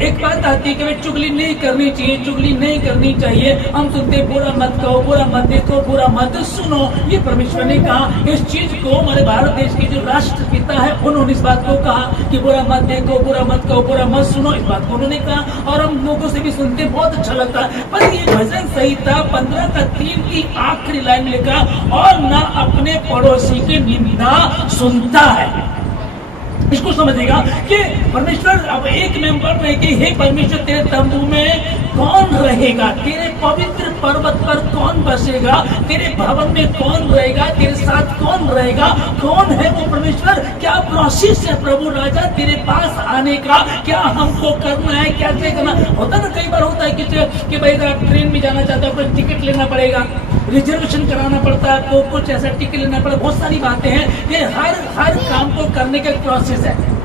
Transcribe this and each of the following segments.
एक बात आती है कि भाई चुगली नहीं करनी चाहिए, चुगली नहीं करनी चाहिए। हम सुनते बुरा मत कहो, बुरा मत देखो, बुरा मत सुनो। ये परमेश्वर ने कहा। इस चीज को हमारे भारत देश के जो राष्ट्रपिता है उन्होंने इस बात को कहा कि बुरा मत देखो, बुरा मत कहो, बुरा मत सुनो। इस बात को उन्होंने कहा और हम लोगों से भी सुनते बहुत अच्छा लगता है। पर ये भजन संहिता 15:3 की आखिरी लाइन में लिखा, और ना अपने पड़ोसी की निंदा सुनता है। इसको समझेगा कि परमेश्वर अब एक मेंबर में कि हे परमेश्वर, तेरे तंबू में कौन रहेगा, तेरे पवित्र पर्वत पर कौन बसेगा, तेरे भवन में कौन रहेगा, तेरे साथ कौन रहेगा, कौन है वो परमेश्वर। क्या प्रोसेस है प्रभु राजा तेरे पास आने का, क्या हमको करना है, क्या करना होता ना। कई बार होता है कि भाई आप ट्रेन में जाना चाहते हो, कोई टिकट लेना पड़ेगा, रिजर्वेशन कराना पड़ता है, आपको कुछ ऐसा टिकट लेना पड़ता है। बहुत सारी बातें हैं, ये हर काम को करने का प्रोसेस है।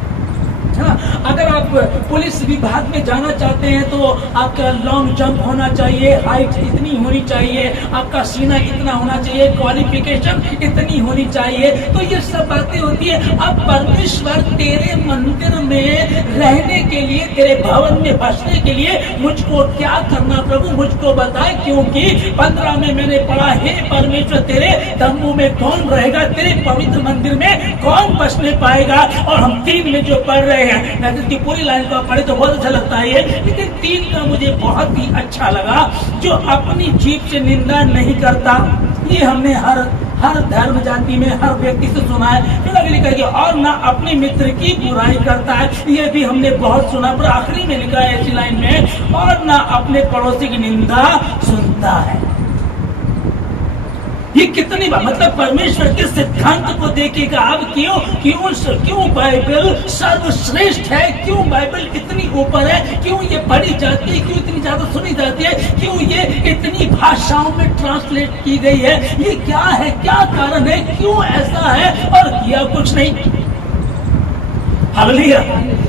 अगर आप पुलिस विभाग में जाना चाहते हैं तो आपका लॉन्ग जंप होना चाहिए, हाइट इतनी होनी चाहिए, आपका सीना इतना होना चाहिए, क्वालिफिकेशन इतनी होनी चाहिए। तो ये सब बातें होती है। अब परमेश्वर तेरे मंदिर में रहने के लिए, तेरे भवन में बसने के लिए मुझको क्या करना प्रभु, मुझको बताए। क्योंकि 15 में मैंने पढ़ा, हे परमेश्वर तेरे तंबू में कौन रहेगा, तेरे पवित्र मंदिर में कौन बसने पाएगा। और हम 3 में जो पढ़ रहे हैं, की पूरी लाइन को पढ़े तो बहुत अच्छा लगता है, लेकिन 3 का मुझे बहुत ही अच्छा लगा, जो अपनी जीभ से निंदा नहीं करता। ये हमने हर धर्म जाति में हर व्यक्ति से सुना है। फिर अगली कहेगी, और ना अपने मित्र की बुराई करता है। ये भी हमने बहुत सुना, पर आखिरी में लिखा है ऐसी लाइन में, और ना अपने पड़ोसी की निंदा सुनता है। ये कितनी बात, मतलब परमेश्वर के सिद्धांत को देखेगा। अब क्यों बाइबल सर्वश्रेष्ठ है, क्यों बाइबल इतनी ऊपर है, क्यों ये पढ़ी जाती है, क्यों इतनी ज्यादा सुनी जाती है, क्यों ये इतनी भाषाओं में ट्रांसलेट की गई है। ये क्या है, क्या कारण है, क्यों ऐसा है, और किया कुछ नहीं। हालेलुया।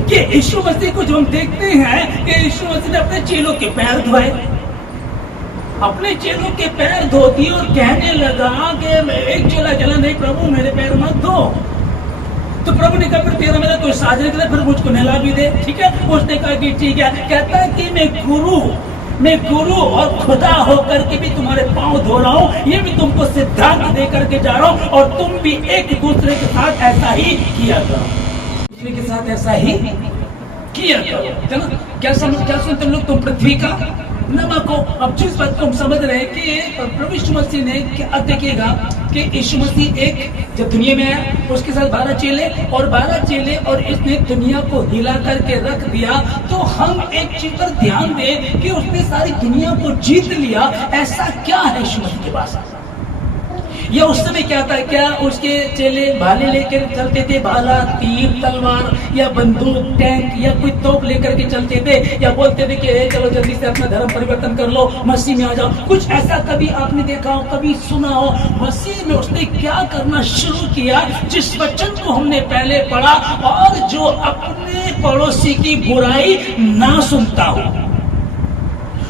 कि यीशु मसीह को जो हम देखते हैं कि यीशु मसीह ने अपने चेलों के पैर धोए, अपने चेलों के पैर धो दिए और कहने लगा कि एक चेला चला, नहीं प्रभु मेरे पैर मत धो। तो प्रभु ने कहा फिर तेरा मेरा कोई साझा करे, फिर मुझको नहला भी दे। ठीक है, उसने कहा कि ठीक है। कहता है कि मैं गुरु और खुदा होकर के भी तुम्हारे पांव धो रहा हूँ, ये भी तुमको सिद्धांत दे करके जा रहा हूँ, और तुम भी एक दूसरे के साथ ऐसा ही किया करो, दूसरे के साथ ऐसा ही किया करो। चलो क्या सुनते तुम लोग, तुम पृथ्वी का नमक हो। अब जिस बात को हम समझ रहे हैं कि प्रभु यीशु मसीह ने, अब देखिएगा कि यीशु मसीह एक जब दुनिया में आया, उसके साथ 12 चेले और इसने दुनिया को हिला करके रख दिया। तो हम एक चीज पर ध्यान दें कि उसने सारी दुनिया को जीत लिया। ऐसा क्या है यीशु मसीह के पास? या उस समय क्या था, क्या उसके चेले भाले लेकर चलते थे, भाला, तीर, तलवार या बंदूक, टैंक या कोई तोप लेकर के चलते थे, या बोलते थे कि चलो जल्दी से अपना धर्म परिवर्तन कर लो, मसीह में आ जाओ। कुछ ऐसा कभी आपने देखा हो, कभी सुना हो? मसीह में उसने क्या करना शुरू किया, जिस वचन को हमने पहले पढ़ा, और जो अपने पड़ोसी की बुराई ना सुनता हो।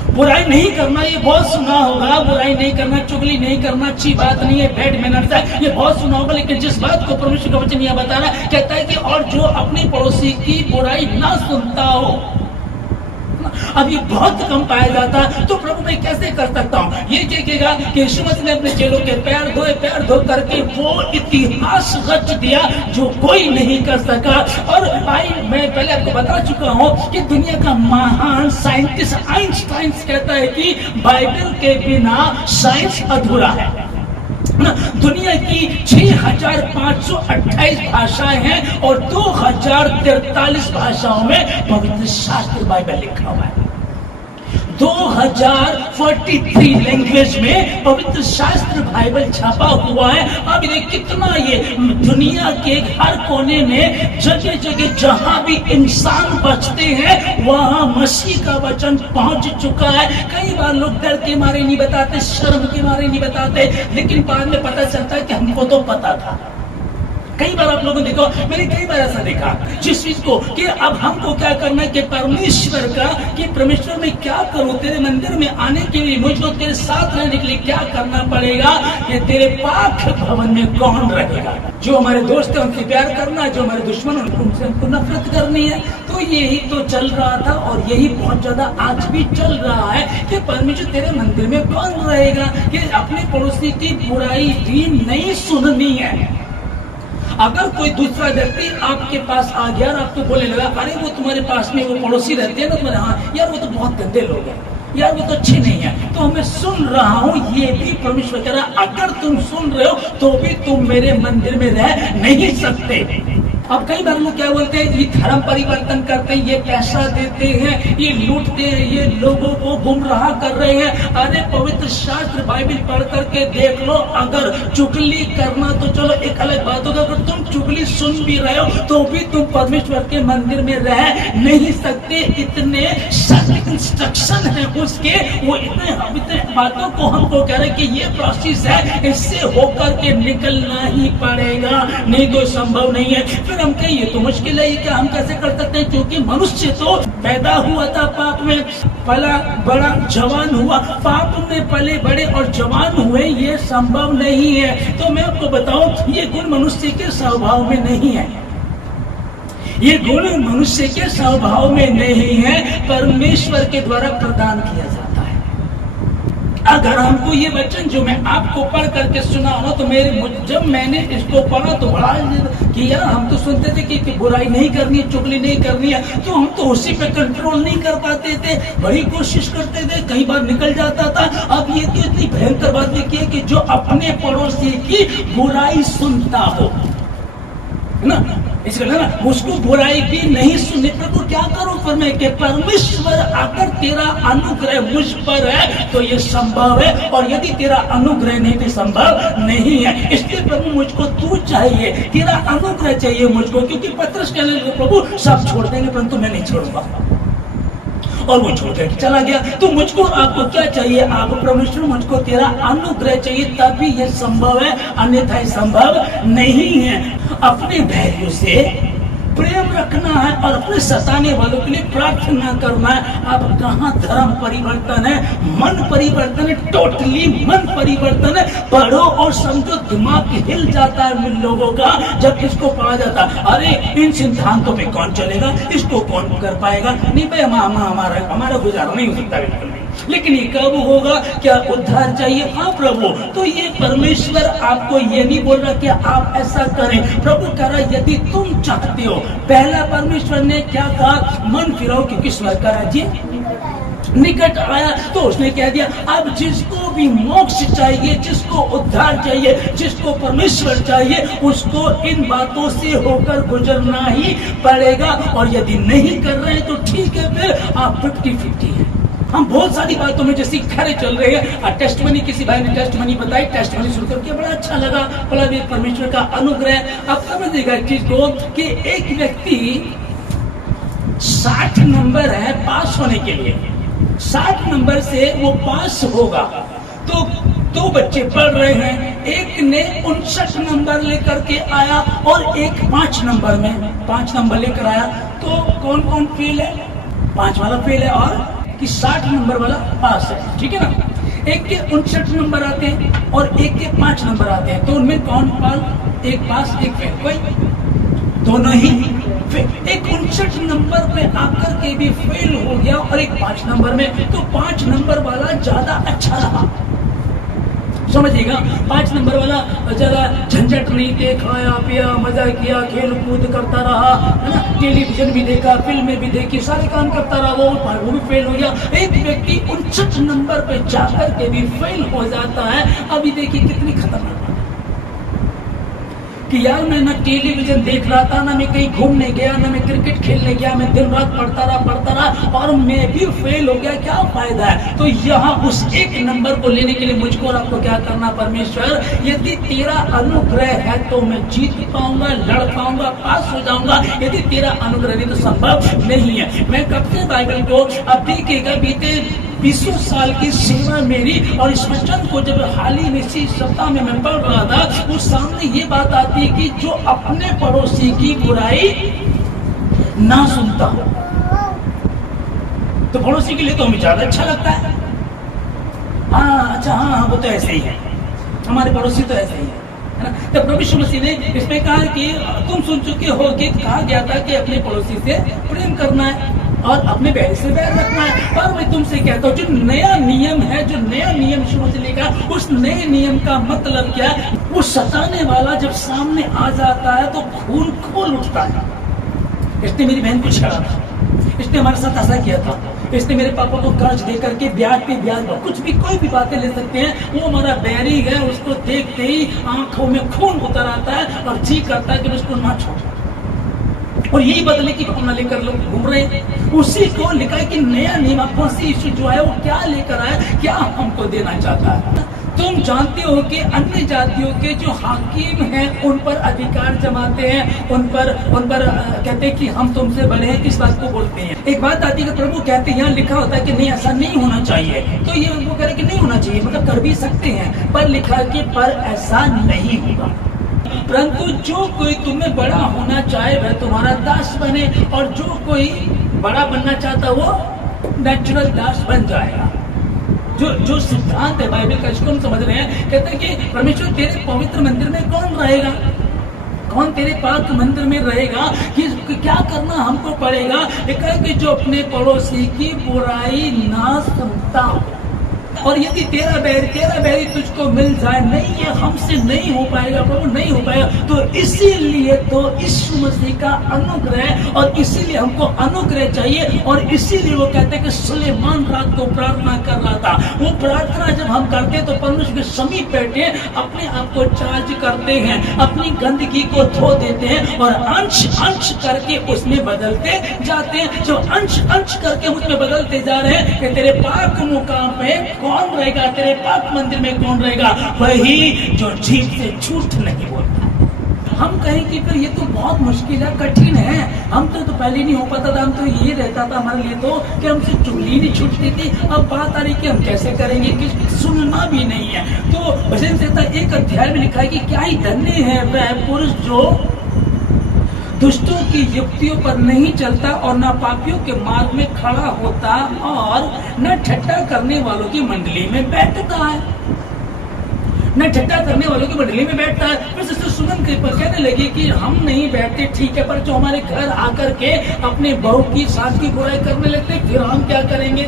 बुराई नहीं करना, ये बहुत सुना होगा, बुराई नहीं करना, चुगली नहीं करना, अच्छी बात नहीं है, बैड मैनर्स है, ये बहुत सुना होगा। लेकिन जिस बात को परमेश्वर का वचन यह बता रहा है, कहता है कि और जो अपने पड़ोसी की बुराई ना सुनता हो। अब ये बहुत कम पाया जाता है, तो प्रभु मैं कैसे कर सकता हूँ? ये देखिएगा कि यीशु मसीह ने अपने चेलों के पैर धो करके वो इतिहास रच दिया जो कोई नहीं कर सका। और भाई मैं पहले आपको बता चुका हूँ कि दुनिया का महान साइंटिस्ट आइंस्टाइन कहता है कि बाइबल के बिना साइंस अधूरा है। दुनिया की 6528 भाषाएं हैं और 2043 भाषाओं में पवित्र शास्त्र बाइबल लिखा हुआ है। 2043 लैंग्वेज में पवित्र शास्त्र बाइबल छपा हुआ है। अब ये कितना, ये दुनिया के हर कोने में जगह जगह जहां भी इंसान बचते हैं वहां मसीह का वचन पहुंच चुका है। कई बार लोग डर के मारे नहीं बताते, शर्म के मारे नहीं बताते, लेकिन बाद में पता चलता है कि हमको तो पता था। कई बार आप लोगों ने देखो, मैंने कई बार ऐसा देखा जिस चीज को कि अब हमको क्या करना है कि परमेश्वर का, कि परमेश्वर में क्या करूं, तेरे मंदिर में आने के लिए मुझको तेरे साथ रहने के लिए क्या करना पड़ेगा, कि तेरे पाक भवन में कौन रहेगा। जो हमारे दोस्त है उनसे प्यार करना, जो हमारे दुश्मन उनसे हमको नफरत करनी है। तो तो यही तो चल रहा था और यही बहुत ज्यादा आज भी चल रहा है कि परमेश्वर तेरे मंदिर में कौन रहेगा, कि अपने पड़ोसी की बुराई भी नहीं सुननी है। अगर कोई दूसरा व्यक्ति आपके पास आ गया और आपको बोलने लगा, अरे वो तुम्हारे पास में वो पड़ोसी रहते हैं ना तुम्हारे, हाँ यार वो तो बहुत गंदे लोग हैं, यार वो तो अच्छी नहीं है, तो मैं सुन रहा हूँ, ये भी परमेश्वर कह रहा, अगर तुम सुन रहे हो तो भी तुम मेरे मंदिर में रह नहीं सकते। अब कई बार लोग क्या बोलते हैं, ये धर्म परिवर्तन करते हैं, ये पैसा देते हैं, ये लूटते हैं, ये लोगों को गुमराह कर रहे हैं। अरे पवित्र शास्त्र बाइबल पढ़ करके देख लो, अगर चुगली करना तो चलो एक अलग बात होगा, अगर तुम चुगली सुन भी रहे हो तो भी तुम परमेश्वर के मंदिर में रह नहीं सकते। इतने सख्त इंस्ट्रक्शन है उसके, वो इतने बातों को हमको कह रहे कि ये प्रोसेस है, इससे होकर के निकलना ही पड़ेगा, नहीं तो संभव नहीं है। हम कहें ये तो मुश्किल है, ये क्या हम कैसे कर सकते हैं, क्योंकि मनुष्य तो पैदा हुआ था पाप में, पला बड़ा जवान हुआ, पाप में पले बड़े और जवान हुए, ये संभव नहीं है। तो मैं आपको बताऊं, ये गुण मनुष्य के स्वभाव में नहीं है, ये गुण मनुष्य के स्वभाव में नहीं है, परमेश्वर के द्वारा प्रदान किया जाता है। अगर हमको ये वचन जो मैं आपको पढ़ करके सुना हो तो जब मैंने इसको पढ़ा तो बड़ा किया, हम तो सुनते थे कि बुराई नहीं करनी है, चुगली नहीं करनी है, तो हम तो उसी पे कंट्रोल नहीं कर पाते थे, बड़ी कोशिश करते थे, कई बार निकल जाता था। अब ये तो इतनी भयंकर बात देखी है कि जो अपने पड़ोसी की बुराई सुनता हो, है ना, इसलिए ना उसको बुराई भी नहीं सुनने पर तो क्या करूं, पर मैं कि परमेश्वर अगर तेरा अनुग्रह मुझ पर है तो ये संभव है, और यदि तेरा अनुग्रह नहीं तो संभव नहीं है। इसलिए प्रभु मुझको तू चाहिए, तेरा अनुग्रह चाहिए मुझको, क्योंकि पत्रस कहने लगे प्रभु सब छोड़ देंगे परंतु मैं नहीं छोड़ूंगा, और वो छोड़ के चला गया। तो मुझको आपको क्या चाहिए, आप परमेश्वर मुझको तेरा अनुग्रह चाहिए, तभी ये संभव है, अन्यथा संभव नहीं है। अपने धैर्य से प्रेम रखना है और अपने सताने वालों के लिए प्रार्थना करना है। अब कहाँ धर्म परिवर्तन है, मन परिवर्तन है, टोटली मन परिवर्तन है। पढ़ो और समझो, दिमाग हिल जाता है लोगों का जब इसको पढ़ा जाता है। अरे इन सिद्धांतों पे कौन चलेगा, इसको कौन कर पाएगा, नहीं भाई हमारा गुजारा नहीं हो सकता बिल्कुल नहीं। लेकिन ये कब होगा, क्या उद्धार चाहिए, हाँ प्रभु, तो ये परमेश्वर आपको ये नहीं बोल रहा कि आप ऐसा करें। प्रभु कह रहा यदि तुम चाहते हो, पहला परमेश्वर ने क्या कहा, मन फिराओ क्योंकि स्वर्ग का राज्य निकट आया। तो उसने कह दिया अब जिसको भी मोक्ष चाहिए, जिसको उद्धार चाहिए, जिसको परमेश्वर चाहिए, उसको इन बातों से होकर गुजरना ही पड़ेगा। और यदि नहीं कर रहे हैं तो ठीक है, फिर आप 50-50 है। हम बहुत सारी बातों में जैसी खड़े चल रहे हैं। टेस्ट मनी, किसी भाई ने टेस्ट मनी बताई, टेस्ट मनी शुरू करके बड़ा अच्छा लगा, बोला ये परमेश्वर का अनुग्रह। अब समझिएगा इस चीज को कि एक व्यक्ति 60 नंबर है पास होने के लिए, 60 नंबर से वो पास होगा। तो 2 बच्चे पढ़ रहे हैं, एक ने 59 नंबर लेकर के आया और एक 5 नंबर में 5 नंबर लेकर आया। तो कौन कौन फेल है, 5 वाला फेल है और कि 60 नंबर वाला पास है, ठीक है ना। एक के 59 नंबर आते हैं और एक के 5 नंबर आते हैं, तो उनमें कौन पास, एक पास एक फेल, कोई दोनों ही फेल। एक 59 नंबर पे आकर के भी फेल हो गया और एक 5 नंबर में, तो 5 नंबर वाला ज्यादा अच्छा रहा। समझिएगा, 5 नंबर वाला ज्यादा झंझट नहीं थे, खाया पिया मजा किया, खेल कूद करता रहा, है ना, टेलीविजन भी देखा, फिल्में भी देखी, सारे काम करता रहा, वो भी फेल हो गया। एक व्यक्ति 59 नंबर पे जाकर के भी फेल हो जाता है। अभी देखिए कितनी खतरनाक कि यार मैं ना टेलीविजन देख रहा था, ना मैं कहीं घूमने गया, ना मैं क्रिकेट खेलने गया, मैं दिन रात पढ़ता रहा और मैं भी फेल हो गया, क्या फायदा है। तो यहाँ उस एक नंबर को लेने के लिए मुझको और आपको क्या करना, परमेश्वर यदि तेरा अनुग्रह है तो मैं जीत पाऊंगा, लड़ पाऊंगा, पास हो जाऊंगा। यदि तेरा अनुग्रह नहीं तो संभव नहीं है। मैं कब से बाइबल को, अब देखिएगा बीते 20 साल की सेवा मेरी, और इस वचन को जब हाल ही में इसी सप्ताह में मैं पढ़ रहा था, उस सामने ये बात आती है कि जो अपने पड़ोसी की बुराई ना सुनता हो, तो पड़ोसी के लिए तो हमें ज्यादा अच्छा लगता है। हाँ अच्छा, हाँ वो तो ऐसे ही है, हमारे पड़ोसी तो ऐसे ही है, है ना। तो प्रभु यीशु मसीह ने इसमें कहा कि तुम सुन चुके हो कि कहा गया था कि अपने पड़ोसी से प्रेम करना है और अपने बैरी से बैर रखना है। पर मैं तुमसे कहता हूँ जो नया नियम है, जो नया नियम यीशु मसीह ने कहा, उस नए नियम का मतलब क्या है? वो सताने वाला जब सामने आ जाता है तो खून खोल उठता है। इसने मेरी बहन को छेड़ा था, इसने हमारे साथ ऐसा किया था, इसने मेरे पापा को कर्ज दे करके ब्याज पे ब्याज, कुछ भी कोई भी बातें ले सकते हैं। वो हमारा बैरी है, उसको देखते ही आंखों में खून उतर आता है और जी करता है कि उसको ना छोड़। और यही बदले की भावना लेकर लोग घूम रहे हैं। उसी को लिखा है कि नया नियम मसीह यीशु जो है वो क्या लेकर आया, क्या हमको देना चाहता है। तुम जानते हो कि अन्य जातियों के जो हाकिम हैं उन पर अधिकार जमाते हैं, उन पर कहते हैं कि हम तुमसे बड़े हैं। किस बात को बोलते हैं? एक बात आती है कि प्रभु कहते हैं, यहाँ लिखा होता है कि नहीं ऐसा नहीं होना चाहिए, तो ये वो कह रहे कि नहीं होना चाहिए, मतलब कर भी सकते हैं, पर लिखा कि पर ऐसा नहीं होगा। परंतु जो कोई तुम्हें बड़ा होना चाहे वह तुम्हारा दास बने, और जो कोई बड़ा बनना चाहता वो नेचुरल दास बन जाएगा। जो सिद्धांत है बाइबल का, इसको हम समझ रहे हैं। कहते हैं कि परमेश्वर तेरे पवित्र मंदिर में कौन रहेगा, कौन तेरे पाक मंदिर में रहेगा, कि क्या करना हमको पड़ेगा? लिखा है कि जो अपने पड़ोसी की बुराई ना सुनता हो, और यदि तेरा बैरी तुझको मिल जाए, नहीं ये हमसे नहीं हो पाएगा प्रभु, नहीं हो पाएगा। तो इसीलिए तो यीशु मसीह का अनुग्रह, और इसीलिए हमको अनुग्रह चाहिए। और इसीलिए वो कहते हैं कि सुलेमान रात को प्रार्थना कर रहा था। वो प्रार्थना जब हम करते हैं तो परमेश्वर के समीप बैठे अपने आप को चार्ज करते हैं, अपनी गंदगी को धो देते हैं और अंश अंश करके उसमें बदलते जाते हैं। जो अंश अंश करके उसमें बदलते जा रहे हैं कि तेरे पाक मुकाम पे कौन रहेगा, तेरे पाक मंदिर में कौन रहेगा? वही जो जीभ से झूठ नहीं बोलता। हम कहें कि फिर ये तो बहुत मुश्किल है, कठिन है, हम तो पहले नहीं हो पाता था, हम तो ये रहता था हमारे लिए तो कि हमसे चुगली नहीं छूटती थी। अब बात आ रही कि हम कैसे करेंगे, कि सुनना भी नहीं है। तो भजन संहिता 1 अध्याय में लिखा है कि क्या ही धन्य है वह पुरुष जो दुष्टों की युक्तियों पर नहीं चलता और न पापियों के मार्ग में खड़ा होता और न ठट्ठा करने वालों की मंडली में बैठता है, न ठट्ठा करने वालों की मंडली में बैठता है। फिर सिस्टर सुमन कहने लगी कि हम नहीं बैठते ठीक है, पर जो हमारे घर आकर के अपने बहू की सास की बुराई करने लगते फिर हम क्या करेंगे?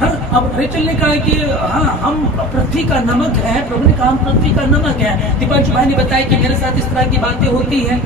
हाँ, अब रेचल ने कहा कि हाँ हम पृथ्वी का नमक है, प्रभु ने कहा हम पृथ्वी का नमक है। दीपांशु भाई ने बताया कि मेरे साथ इस तरह की बातें होती हैं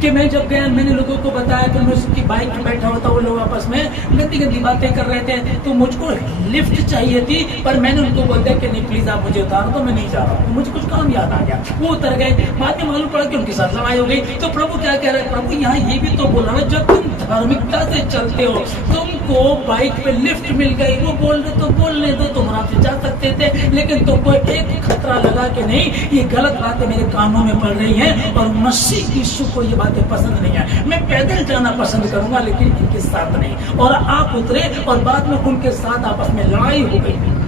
कि मैं जब गया, मैंने लोगों को बताया, तो मैं उसकी बाइक पे बैठा होता, वो लोग आपस में गंदी गंदी बातें कर रहे थे, तो मुझको लिफ्ट चाहिए थी, पर मैंने उनको बोल दिया कि नहीं प्लीज आप मुझे उतारो, तो मैं नहीं जा रहा हूँ। मुझे कुछ काम याद आ गया, वो उतर गए। बाद में मालूम पड़ा कि उनके साथ लड़ाई हो गई। तो प्रभु क्या कह रहे हैं? प्रभु यहाँ ये भी तो बोल रहा है, जब तुम धार्मिकता से चलते हो, तुमको बाइक पे लिफ्ट मिल गई, वो बोल रहे तो बोलने दो, तुम आराम से जा सकते थे, लेकिन तुमको एक खतरा लगा कि नहीं ये गलत बातें मेरे कानों में पड़ रही हैं और मसीह यीशु को ये बातें पसंद नहीं है। मैं पैदल जाना पसंद करूंगा लेकिन इनके साथ नहीं। और आप उतरे और बाद में उनके साथ आपस में लड़ाई हो गई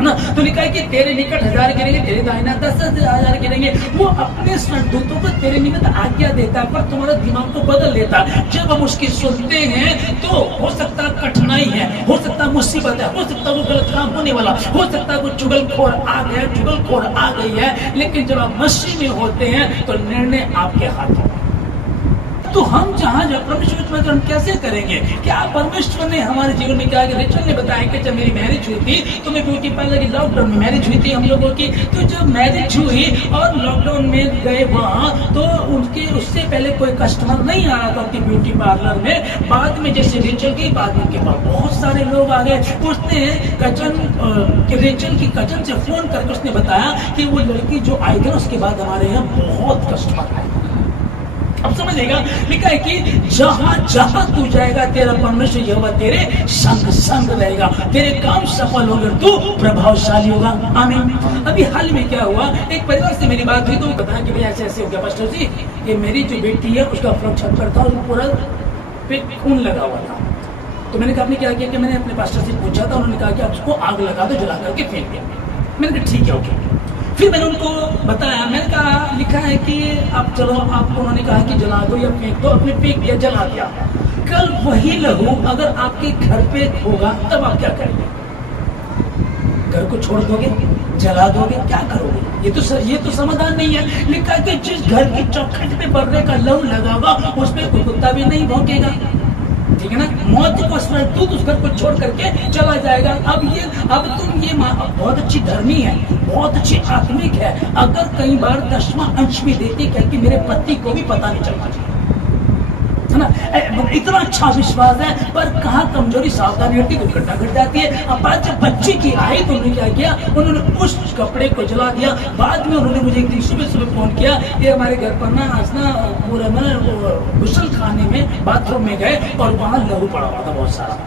ना। तो लिखा है कि तेरे निकट 1000 गिरेंगे, तेरे दाहिना 10,000 गिरेंगे। वो अपने स्वर्गदूतों को तेरे निमित्त आज्ञा देता है, पर तुम्हारा दिमाग को बदल लेता है। जब हम उसकी सुनते हैं तो हो सकता है कठिनाई है, हो सकता है मुसीबत है, हो सकता है वो गलत काम होने वाला, हो सकता है वो चुगलखोर आ गया, चुगलखोर आ गई है। लेकिन जब आप मसीह में होते हैं तो निर्णय आपके हाथों। तो हम जहाँ परमेश्वर में हम कैसे करेंगे? क्या परमेश्वर ने हमारे जीवन में क्या? रेचल ने बताया कि जब मेरी मैरिज हुई थी तो मैं ब्यूटी पार्लर की लॉकडाउन में मैरिज हुई थी हम लोगों की। तो जब मैरिज हुई और लॉकडाउन में गए वहाँ, तो उनके उससे पहले कोई कस्टमर नहीं आ रहा था उनकी ब्यूटी पार्लर में। बाद में जैसे रेचल की, बाद में उनके पास बहुत सारे लोग आ गए। उसने रेचल की कजन से फोन करके उसने बताया कि वो लड़की जो आई थी उसके बाद हमारे यहाँ बहुत कस्टमर आए। अब समझेगा, लिखा है कि जहां जहां तू जाएगा तेरा परमेश्वर यहोवा तेरे संग संग रहेगा, तेरे काम सफल होंगे, तू प्रभावशाली होगा। आमीन। अभी हाल में क्या हुआ, एक परिवार से मेरी बात हुई तो बताया कि भाई ऐसे ऐसे हो गया पास्टर जी, ये मेरी जो बेटी है उसका फ्रॉक छत पर था और पूरा पे खून लगा हुआ था। तो मैंने कहा आपने क्या किया? कि मैंने अपने पास्टर से पूछा था, उन्होंने कहा कि आप उसको आग लगा दो, जला करके फेंक दिया। मैंने कहा ठीक है ओके। फिर मैंने उनको बताया, मैंने कहा लिखा है कि अब चलो, आपको उन्होंने कहा कि जला दो या फेंक दो, आपने फेंक दिया, जला दिया। कल वही लहू अगर आपके घर पे होगा तब आप क्या करेंगे? घर को छोड़ दोगे, जला दोगे, क्या करोगे? ये तो समाधान नहीं है। लिखा है कि जिस घर की चौखट पे बर्रे का लहू लगा होगा उसमें कोई कुत्ता भी नहीं भौंकेगा, ठीक है ना। मौत को स्मृत उस घर को छोड़ करके चला जाएगा। अब तुम ये बहुत अच्छी धर्मी है, बहुत अच्छी आत्मिक है, अगर कई बार 10वां अंश भी देती क्या कि मेरे पति को भी पता नहीं चलना चाहिए, है ना। इतना अच्छा विश्वास है, पर कहाँ कमजोरी सावधानी हटती दुर्घटना घट जाती है। अब बात जब बच्चे की आई तो उन्होंने क्या किया, उन्होंने उस कपड़े को जला दिया। बाद में उन्होंने मुझे एक दिन सुबह फोन किया कि हमारे घर पर ना आज ना पूरा गुसल खाने में बाथरूम में गए और वहां लहू पड़ा हुआ था बहुत सारा।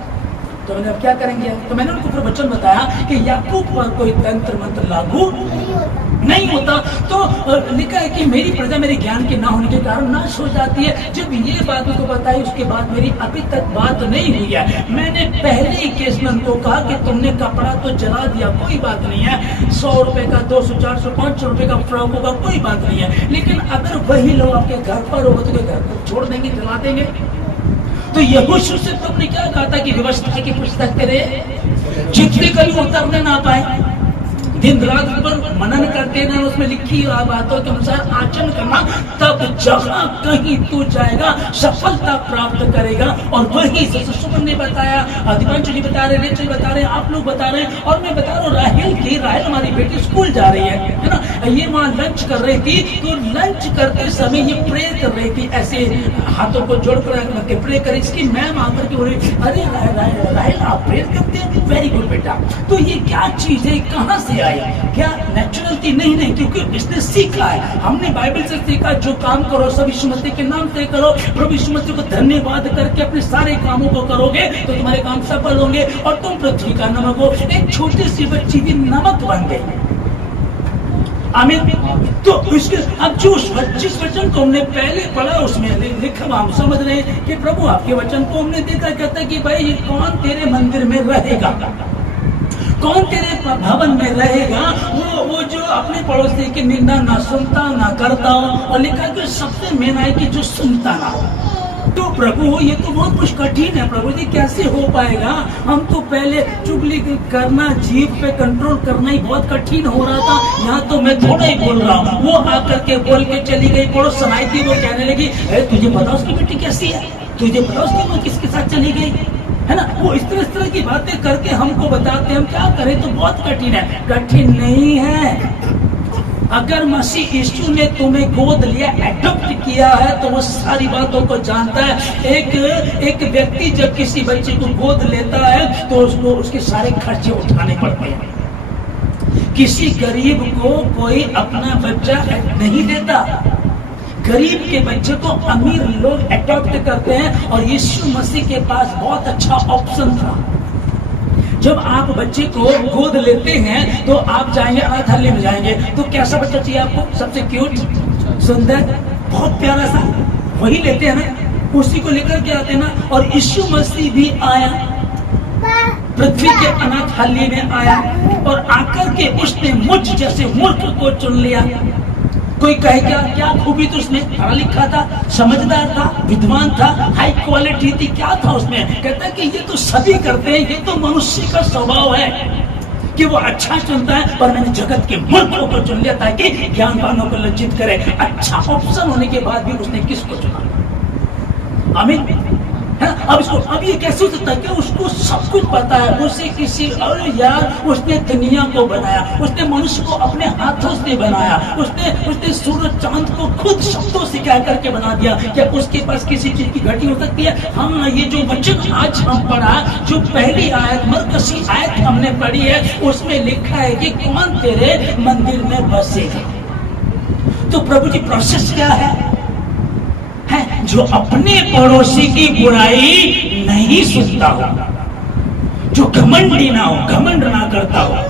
तो मैंने अब क्या करेंगे, तो मैंने उनको फिर वचन बताया कि याकूब पर कोई तंत्र मंत्र लागू नहीं होता। तो लिखा है कि मेरी प्रजा मेरे ज्ञान के ना होने के कारण नाश हो जाती है। जब ये बात उनको बताई उसके बाद मेरी अभी तक बात नहीं हुई है। मैंने पहले ही केस में उनको कहा कि तुमने कपड़ा तो जला दिया, कोई बात नहीं है, 100 रुपए का 200 400 500 रुपए का फ्रॉक होगा, कोई बात नहीं है, लेकिन अगर वही लोग आपके घर पर होगा तो घर को छोड़ देंगे, जला देंगे। तो यहोशू से तुमने क्या कहा था कि व्यवस्था की पुस्तक तेरे जितने कभी उतरने ना पाए, दिन रात पर मनन करते ना, उसमें लिखी बातों के अनुसार आचरण करना, तब जहां कहीं तू जाएगा सफलता प्राप्त करेगा। और वही सुमन ने बताया, अधिकांश जी बता रहे, रेचल बता रहे, आप लोग बता रहे हैं, और मैं बता रहा हूँ राहेल हमारी बेटी स्कूल जा रही है ना। ये वहां लंच कर रही थी, तो लंच करते समय ये प्रे कर रही थी, ऐसे हाथों को जोड़कर प्रे कर। इसकी मैम आकर के बोली, अरे राहेल आप प्रे करते हैं, वेरी गुड बेटा। तो ये क्या चीज है, कहाँ से आई, क्या नेचुरल थी? नहीं, क्योंकि इसने सीखा है, हमने बाइबल से सीखा, जो काम करो सब यीशु मसीह के नाम से करो, प्रभु यीशु मसीह को धन्यवाद करके अपने सारे कामों को करोगे तो तुम्हारे काम सफल होंगे और तुम पृथ्वी का नमक हो। एक छोटी सी बच्ची भी नमक बन गई, आमीन। तो इसके अब जिस वचन को हमने पहले पढ़ा उसमें लिखा, हम समझ रहे हैं कि प्रभु आपके वचन को हमने देखा, कहता है कि भाई कौन तेरे मंदिर में रहेगा, कौन तेरे भवन में रहेगा, वो जो अपने पड़ोसी की निंदा ना सुनता ना करता हो, और लिखा कि सबसे मेन है कि जो सुनता ना हो। तो प्रभु ये तो बहुत कुछ कठिन है प्रभु जी, कैसे हो पाएगा? हम तो पहले चुगली करना, जीभ पे कंट्रोल करना ही बहुत कठिन हो रहा था। यहाँ तो मैं थोड़ा ही बोल रहा हूँ, वो आकर के बोल के चली गई, पड़ोस सुनाई थी, वो कहने लगी, तुझे पता उसकी बेटी कैसी है, तुझे पता उसकी वो किसके साथ चली गई, है ना। वो इस तरह की बातें करके हमको बताते, हम क्या करें? तो बहुत कठिन है। कठिन नहीं है, अगर मसीह यीशु ने तुम्हें गोद लिया, एडॉप्ट किया है, तो वो सारी बातों को जानता है। एक व्यक्ति जब किसी बच्चे को गोद लेता है तो उसको उसके सारे खर्चे उठाने पड़ते हैं। किसी गरीब को कोई अपना बच्चा नहीं देता, गरीब के बच्चे को अमीर लोग अडॉप्ट करते हैं। और यीशु मसीह के पास बहुत अच्छा ऑप्शन था। जब आप बच्चे को गोद लेते हैं तो आप जाएंगे अनाथालय में जाएंगे, तो कैसा बच्चा चाहिए आपको? सबसे क्यूट, सुंदर, बहुत प्यारा सा, वही लेते हैं ना, उसी को लेकर के आते हैं ना। और यीशु मसीह भी आया, पृथ्वी के अनाथालय में आया, और आकर के उसने मुझ जैसे मूर्ख को चुन लिया। कोई कहे क्या खूबी तो उसमें पढ़ा लिखा था, समझदार था, विद्वान था, हाई क्वालिटी थी, क्या था उसमें? कहता है कि ये तो सभी करते हैं, ये तो मनुष्य का स्वभाव है कि वो अच्छा चुनता है, पर मैंने जगत के मूर्खों को चुन लिया ताकि ज्ञानवानों को लज्जित करे। अच्छा ऑप्शन होने के बाद भी उसने किसको चुना? आमीन। अब ये कैसे हो सकता है कि उसको सब कुछ पता है, उसे किसी और यार उसने दुनिया को बनाया, उसने मनुष्य को अपने हाथों से बनाया, उसने सूरज चांद को खुद शब्दों से कह करके बना दिया। क्या उसके पास किसी चीज की घटी हो सकती है? हाँ, ये जो वचन आज हम पढ़ा, जो पहली आयत मरकसी आयत हमने पढ़ी है, उसमें लिखा है कि कौन तेरे मंदिर में बसेगा। तो प्रभु जी प्रोसेस क्या है? जो अपने पड़ोसी की बुराई नहीं सुनता हो, जो घमंडी ना हो, घमंड ना करता हो।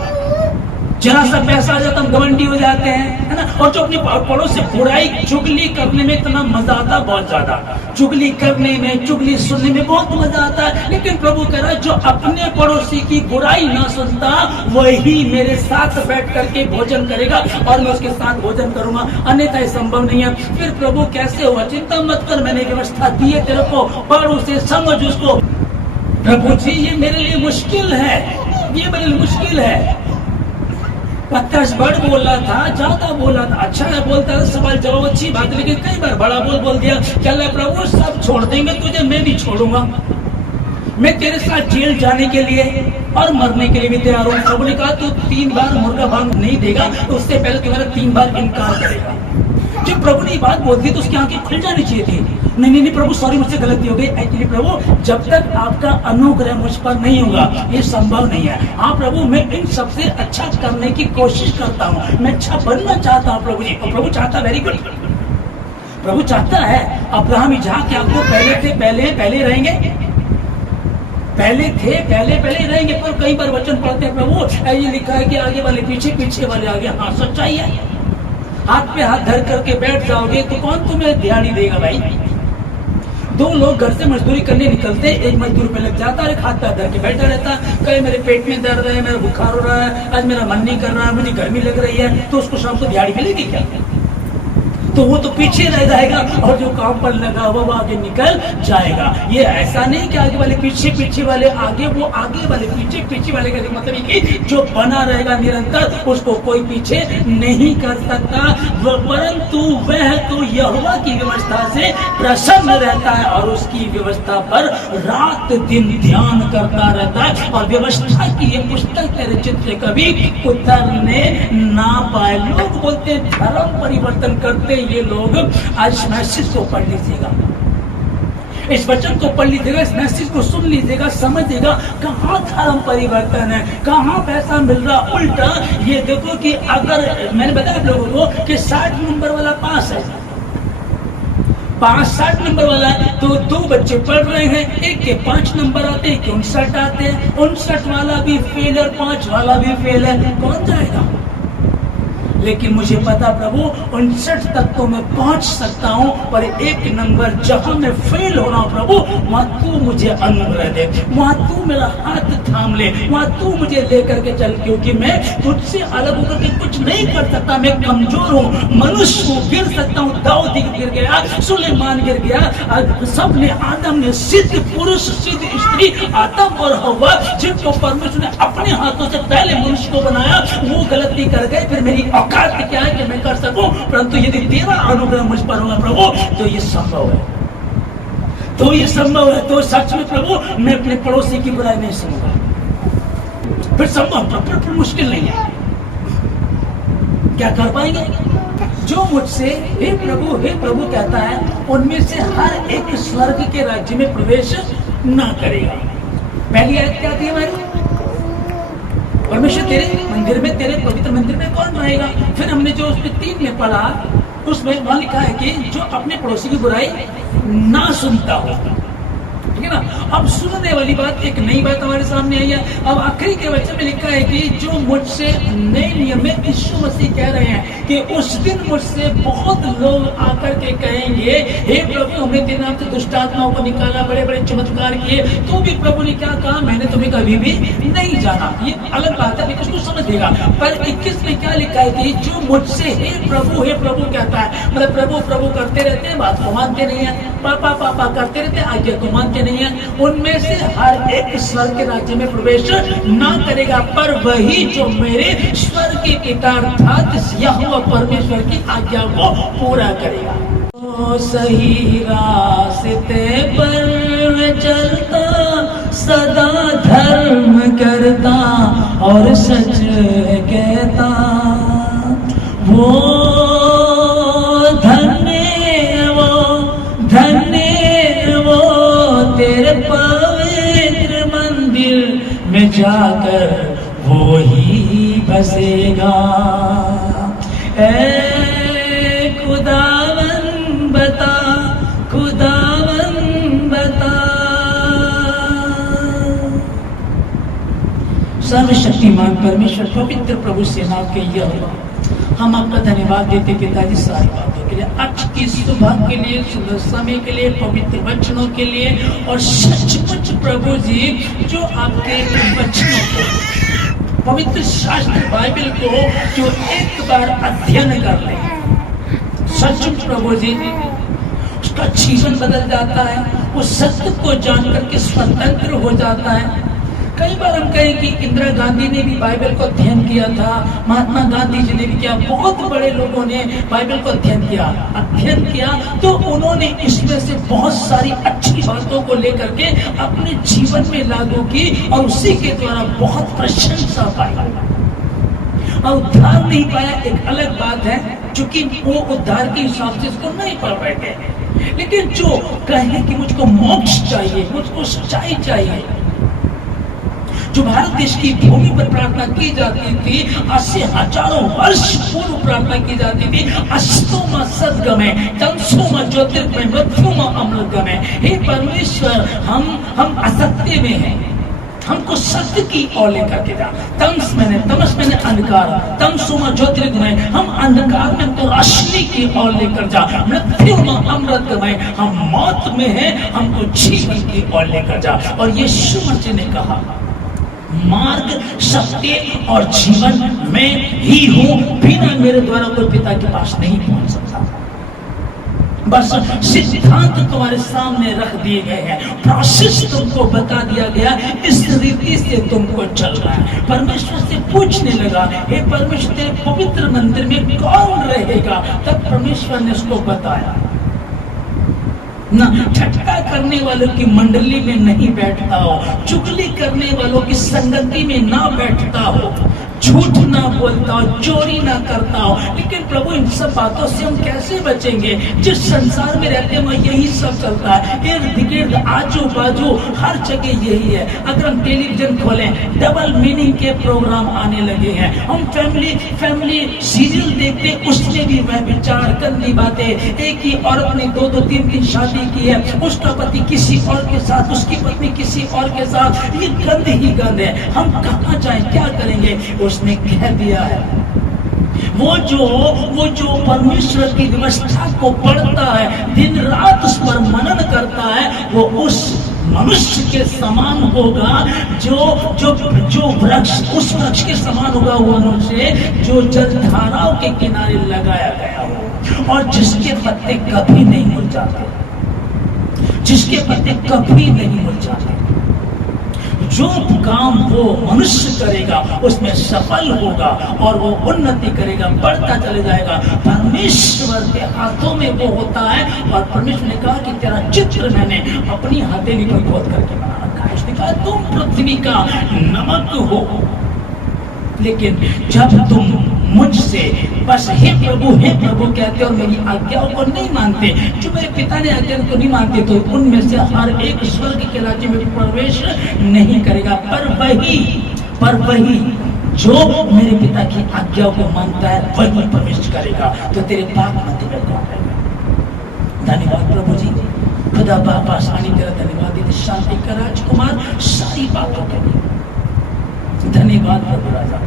जरा सा पैसा आ जाता हम घमंडी हो जाते हैं, है ना। और जो अपने पड़ोस से बुराई, चुगली करने में इतना मजा आता, बहुत ज्यादा चुगली करने में, चुगली सुनने में बहुत मजा आता है। लेकिन प्रभु कह रहा है जो अपने पड़ोसी की बुराई ना सुनता, वही मेरे साथ बैठ करके भोजन करेगा और मैं उसके साथ भोजन करूंगा, अन्यथा ये संभव नहीं है। फिर प्रभु कैसे हुआ? चिंता मत कर, मैंने व्यवस्था दी है तेरे को, पढ़ उसे, समझ उसको। प्रभु जी ये मेरे लिए मुश्किल है, ये मेरे लिए मुश्किल है, पतरस बड़ बोला था, ज्यादा बोला था, अच्छा है बोलता था, सवाल जवाब अच्छी बात, लेकिन कई बार बड़ा बोल दिया। चल प्रभु सब छोड़ देंगे तुझे, मैं भी छोड़ूंगा, मैं तेरे साथ जेल जाने के लिए और मरने के लिए भी तैयार हूँ। प्रभु ने कहा तू 3 बार मुर्गा भांग नहीं देगा तो उससे पहले तुम्हारा 3 बार इनकार करेगा। जब प्रभु ने ये बात बोल दी तो उसकी आंखें खुल जानी चाहिए थी। नहीं प्रभु सॉरी, मुझसे गलती हो गई। एक्चुअली प्रभु जब तक आपका अनुग्रह मुझ पर नहीं होगा ये संभव नहीं है। हाँ प्रभु, मैं इन सबसे अच्छा करने की कोशिश करता हूँ, मैं अच्छा बनना चाहता हूँ प्रभु जी। और प्रभु चाहता, वेरी गुड, प्रभु चाहता है अब्राहम इसहाक याकूब पहले थे पहले रहेंगे, पहले थे पहले रहेंगे। पर कई बार वचन पढ़ते हैं प्रभु ये लिखा है कि आगे वाले पीछे वाले आगे। हाँ सच्चाई है, हाथ पे हाथ धर करके बैठ जाओगे तो कौन तुम्हें दिहाड़ी देगा भाई। 2 लोग घर से मजदूरी करने निकलते, एक मजदूर पे लग जाता है, एक हाथ पे धर के बैठा रहता, कहे मेरे पेट में दर्द है, मेरा बुखार हो रहा है, आज मेरा मन नहीं कर रहा है, मुझे गर्मी लग रही है, तो उसको शाम को दिहाड़ी मिलेगी क्या? तो वो तो पीछे रह जाएगा और जो काम पर लगा वो आगे निकल जाएगा। ये ऐसा नहीं कि आगे वाले पीछे वाले आगे, वो आगे वाले पीछे वाले का मतलब ये कि जो बना रहेगा निरंतर उसको कोई पीछे नहीं कर सकता। परंतु वह तो यहोवा की व्यवस्था से प्रसन्न रहता है और उसकी व्यवस्था पर रात दिन ध्यान करता रहता है। और व्यवस्था की ये पुस्तक तेरे चित्त कभी उतरने ना पाए। लोग बोलते हैं धर्म परिवर्तन करते, ये लोग आज इस मैसेज को पढ़ लीजिएगा, इस वचन को पढ़ लीजिएगा, इस मैसेज को सुन लीजिएगा, समझिएगा कहाँ धर्म परिवर्तन है, कहाँ पैसा मिल रहा। उल्टा ये देखो कि अगर मैंने बताया आप लोगों को कि 60 नंबर वाला पास है, 60 नंबर वाला है, तो 2 बच्चे पढ़ रहे हैं, एक के 5 नंबर आते हैं, 59 आते हैं, 59 वाला भी फेल है, 5 वाला भी फेल है, कौन जाएगा? लेकिन मुझे पता प्रभु 59 तक तो मैं पहुंच सकता हूं, पर 1 नंबर जहां मैं फेल हो रहा हूं प्रभु, वहां तू मुझे अनुग्रह दे, वहां तू मेरा हाथ थाम ले, वहां तू मुझे लेकर के चल, क्योंकि मैं तुझसे अलग होकर के कुछ नहीं कर सकता। मैं कमजोर हूँ, मनुष्य हूँ, गिर सकता हूँ। दाऊद गिर गया, सुलेमान गिर गया, सबने, आदम ने, सिद्ध पुरुष सिद्ध स्त्री आदम और हव्वा जिनको परमेश्वर ने अपने हाथों से पहले मनुष्य को बनाया, वो गलती कर गए। फिर मेरी औकात क्या है कि मैं कर सकूं, परंतु यदि तेरा अनुग्रह मुझ पर होगा प्रभु तो ये संभव है, तो ये संभव है। तो सच में प्रभु मैं अपने पड़ोसी की बुराई नहीं सुनूंगा, फिर संभव, फिर मुश्किल नहीं है। क्या कर पाएंगे? जो मुझसे हे प्रभु कहता है, उनमें से हर एक स्वर्ग के राज्य में प्रवेश ना करेगा। पहली आयत क्या थी हमारी? परमेश्वर तेरे मंदिर में, तेरे पवित्र मंदिर में कौन रहेगा? फिर हमने जो उसमें 3 में पढ़ा, उसमें वहां लिखा है कि जो अपने पड़ोसी की बुराई ना सुनता हो, ठीक है ना। अब सुनने वाली बात, एक नई बात हमारे सामने आई है। अब आखिरी के वचन में लिखा है कि जो मुझसे नए नियम में यीशु मसीह कह रहे हैं कि उस दिन मुझसे बहुत लोग आकर के कहेंगे, हे प्रभु हमने तेरे नाम से दुष्ट आत्माओं को निकाला, बड़े बड़े चमत्कार किए, तो भी प्रभु ने क्या कहा? मैंने तुम्हें कभी भी नहीं जाना। ये अलग बात है, लेकिन उसको समझिएगा। पर 21 में क्या लिखा है कि जो मुझसे हे प्रभु कहता है, मतलब प्रभु करते रहते हैं, बात को मानते नहीं है, पापा करते रहते हैं, आज्ञा को मानते नहीं है, उनमें से हर एक स्वर्ग के राज्य में प्रवेश ना करेगा। पर वही जो मेरे स्वर्ग के पिता अर्थात यहोवा परमेश्वर की आज्ञा को पूरा करेगा। तो सही रास्ते पर चलता, सदा धर्म करता और सच कहता, वो तेरे पवित्र मंदिर में जाकर वो ही बसेगा। ऐ खुदावन बता, सर्वशक्तिमान परमेश्वर पवित्र प्रभु सेना के यहोवा, हम आपका धन्यवाद देते पिताजी सारी बातों के लिए, आज की सुबह के लिए, सुंदर समय के लिए, पवित्र वचनों के लिए, और सचमुच प्रभु जी जो आपके वचनों को, पवित्र शास्त्र बाइबल को जो एक बार अध्ययन कर ले, सचमुच प्रभु जी उसका जीवन बदल जाता है, वो सत्य को जान करके स्वतंत्र हो जाता है। कई बार हम कहें कि इंदिरा गांधी ने भी बाइबल को अध्ययन किया था, महात्मा गांधी जी ने भी किया, बहुत बड़े लोगों ने बाइबल को अध्ययन किया तो उन्होंने इसमें से बहुत सारी अच्छी बातों को लेकर के अपने जीवन में लागू की और उसी के द्वारा बहुत प्रशंसा पाई और उद्धार नहीं पाया। एक अलग बात है, क्योंकि वो उद्धार के हिसाब से इसको नहीं पढ़ बैठे, लेकिन जो कहे कि मुझको मोक्ष चाहिए, मुझको सच्चाई चाहिए, जो भारत देश की भूमि पर प्रार्थना की जाती थी, आज से हजारों वर्ष पूर्व प्रार्थना की जाती थी, अस्तोमा सद्गमय, तमसोमा ज्योतिर्गमय, मृत्युमा अमृतगमय। हे परमेश्वर, हम असत्य में हैं, हमको सत्य की ओर लेकर के जा। तमस मैंने अंधकार, तमसोमा ज्योतिर्गमय, हम अंधकार में हमको रोशनी की ओर लेकर जा। मृत्युमा अमृतगमय, हम मौत में हैं, हमको जीवन की ओर लेकर जा। और यीशु मसीह ने कहा, मार्ग, सत्य और जीवन मैं ही हूं, बिना मेरे द्वारा कोई पिता के पास नहीं पहुंच सकता। बस सिद्धांत तुम्हारे सामने रख दिए गए हैं, प्रोसेस तुमको बता दिया गया, इस रीति से तुमको चलना है। परमेश्वर से पूछने लगा, हे परमेश्वर, तेरे पवित्र मंदिर में कौन रहेगा? तब परमेश्वर ने उसको बताया, ना ठट्टा करने वालों की मंडली में नहीं बैठता हो, चुगली करने वालों की संगति में ना बैठता हो, झूठ ना बोलता हो, चोरी ना करता हो। लेकिन प्रभु, इन सब बातों से हम कैसे बचेंगे? जिस संसार में रहते हैं वह यही सब चलता है, इर्द गिर्द आजू बाजू हर जगह यही है। अगर हम टेलीविजन खोलें, डबल मीनिंग के प्रोग्राम आने लगे हैं। हम फैमिली सीरियल देखते, उसमें भी वह विचार गंदी बातें। एक ही औरत ने 2-2, 3-3 शादी की है, उसका पति किसी और के साथ, उसकी पत्नी किसी और के साथ, ये गंद ही गंद है। हम कहाँ जाएं, क्या करेंगे? उसने कह दिया है, वो जो परमेश्वर की व्यवस्था को पढ़ता है, दिन रात उस पर मनन करता है, वो उस मनुष्य के समान होगा जो वृक्ष, उस वृक्ष के समान होगा वो मनुष्य जो जलधाराओं के किनारे लगाया गया हो और जिसके पत्ते कभी नहीं मुरझाते, जिसके पत्ते कभी नहीं मुरझाते। जो काम वो मनुष्य करेगा उसमें सफल होगा और वो उन्नति करेगा, बढ़ता चले जाएगा। परमेश्वर के हाथों में वो होता है। और परमेश्वर ने कहा कि तेरा चित्र मैंने अपनी हथेली पर खोद करके बना रखा है। उसने कहा तुम पृथ्वी का नमक हो, लेकिन जब तुम मुझसे बस हे प्रभु कहते और मेरी आज्ञाओं को नहीं मानते, जो मेरे पिता ने आज्ञा को नहीं मानते, तो उनमें से हर एक स्वर्ग के राज्य में प्रवेश नहीं करेगा। पर वही जो मेरे पिता की आज्ञाओं को मानता है वही प्रवेश करेगा। तो तेरे पाप मत कौन रहेगा? धन्यवाद प्रभु जी, खुदा बाप आसानी तेरा धन्यवाद, शांति का राजकुमार सारी बातों के लिए धन्यवाद प्रभु राजा।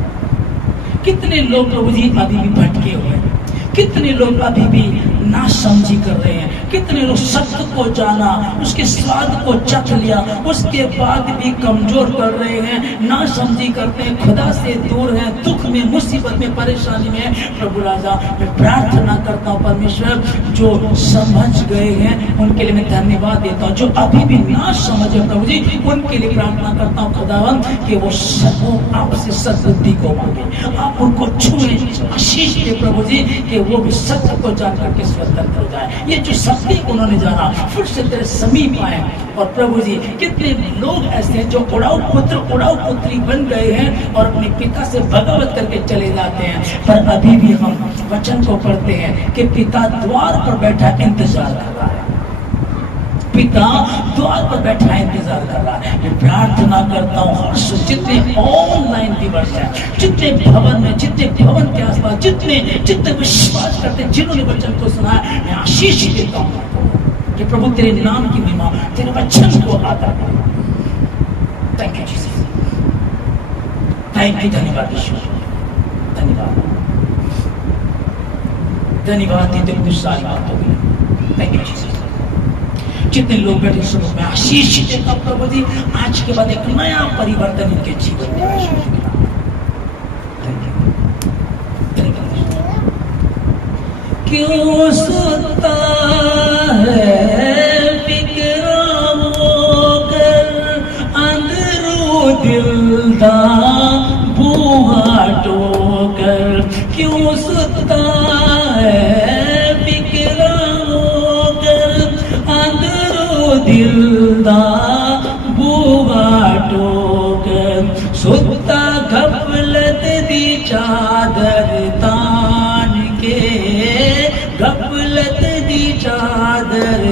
कितने लोग प्रभु जी अभी भी भटके हुए हैं, कितने लोग अभी भी नासमझी कर रहे हैं, कितने लोग सत्य को जाना, उसके स्वाद को चख लिया, उसके बाद भी कमजोर कर रहे हैं, नासमझी करते हैं, खुदा से दूर हैं, दुख में, मुसीबत में, परेशानी में। प्रभु राजा मैं प्रार्थना करता हूँ परमेश्वर, जो समझ गए हैं उनके लिए मैं धन्यवाद देता हूँ। जो अभी भी ना समझे प्रभु जी, उनके लिए प्रार्थना करता हूँ खुदावन कि वो आपसे सद्बुद्धि को मांगे, आप उनको छुए, आशीष दे प्रभु जी कि वो भी सत्य को जान करके स्वतंत्र हो जाए। ये जो सत्य उन्होंने जाना फिर से तेरे समीप आए। और प्रभु जी कितने लोग ऐसे हैं जो उड़ाऊ पुत्र उड़ाऊ पुत्री बन गए हैं और अपने पिता से बगावत करके चले जाते हैं, पर अभी भी हम वचन को पढ़ते हैं कि पिता द्वार पर बैठा इंतजार कर रहा है, पिता द्वार पर बैठा इंतजार कर रहा है। मैं प्रार्थना करता हूँ हर जितने ऑनलाइन व्यूअर्स हैं, जितने भवन में, जितने भवन के आसपास, जितने विश्वास करते, जिन्होंने वचन को सुना, मैं आशीष देता हूँ कि प्रभु तेरे नाम की महिमा, तेरे वचन को आदर करे। Thank you Jesus, thank you, धन्यवाद ईश्वर, धन्यवाद, धन्यवाद देते कुछ सारी बातों के लिए। Thank you Jesus. जितने लोग बैठे सुनो, मैं आशीष देता हूं प्रभु जी, आज के बाद एक नया परिवर्तन इनके जीवन में। क्यों सुता है विक्रमों कर अंधरू दिलदा बूहा ठोकर, क्यों सुता है बिखरा होकर, अंदरो दिलदा बूहा ठोकर, सुता गफलत दी चादर तान के, गफलत दी चादर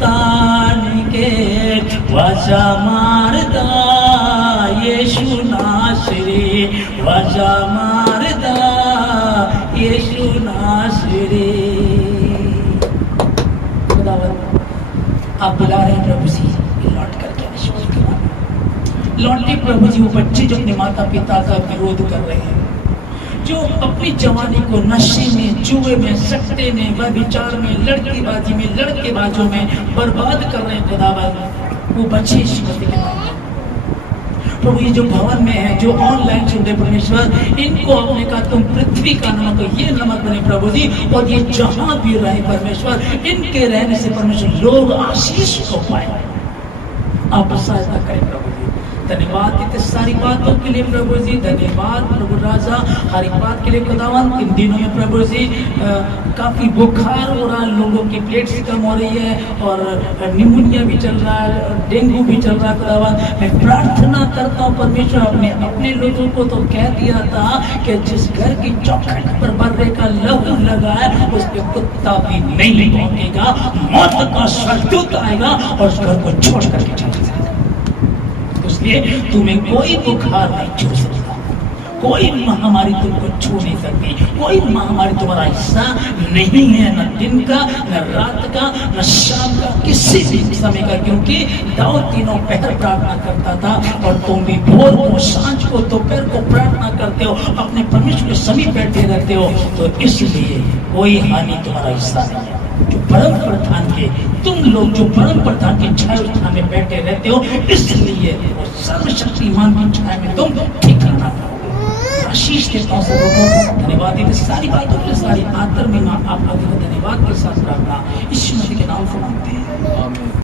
तान के, वजा मारदा यीशु नासरी, वजा मारदा यीशु नासरी। खुदावंद आप बुला रहे हैं प्रभु जी, लौट करके लौटे प्रभु जी वो बच्चे जो अपने माता पिता का विरोध कर रहे हैं, जो अपनी जवानी को नशे में, जुए में, सट्टे में, व्यभिचार में, लड़कीबाजी में, लड़केबाजों में बर्बाद कर रहे हैं खुदावंद, वो बच्चे यीशु मसीह के नाम में प्रभु ये जो भवन में है, जो ऑनलाइन सुन रहे परमेश्वर, इनको आपने कहा तुम पृथ्वी का नमक हो, ये नमक बने प्रभु जी, और ये जहां भी रहे परमेश्वर, इनके रहने से परमेश्वर लोग आशीष को पाए। आप सहायता करें प्रभु जी। धन्यवाद देते सारी बातों के लिए प्रभु जी, धन्यवाद प्रभु राजा हर एक बात के लिए खुदावंद। इन दिनों में प्रभु जी काफी बुखार हो रहा है, लोगों की प्लेट्स कम हो रही है और निमोनिया भी चल रहा है, डेंगू भी चल रहा है खुदावंद। मैं प्रार्थना करता हूँ परमेश्वर, अपने लोगों को तो कह दिया था कि जिस घर की चौखट पर बर्रे का लहू लगा है उस पर कुत्ता भी नहीं पहुंचेगा, मौत का स्वर्गदूत आएगा और उस घर को छोड़ करके चला जाएगा। इसलिए तुम्हें कोई बुखार नहीं छू सकता, कोई महामारी तुमको छू नहीं सकती, कोई महामारी तुम्हारा हिस्सा नहीं है, न दिन का, न रात का, न शाम का, किसी भी समय का, क्योंकि दाऊद तीनों पहर प्रार्थना करता था और तुम भी भोर को, सांझ को, दोपहर को प्रार्थना करते हो, अपने परमेश्वर के समीप बैठे रहते हो, तो इसलिए कोई हानि तुम्हारा हिस्सा नहीं है। जो परम प्रधान के तुम लोग, जो परम प्रधान की छाया स्थान में बैठे रहते हो, इसलिए वो सर्वशक्तिमान की छाया में तुम ठिकाना पाओगे। आशीष देता हूं सबको, धन्यवाद देते सारी बातों के लिए, सारी आदर में आप लोगों को धन्यवाद के साथ प्रार्थना यीशु मसीह के नाम से मांगते हैं, आमीन।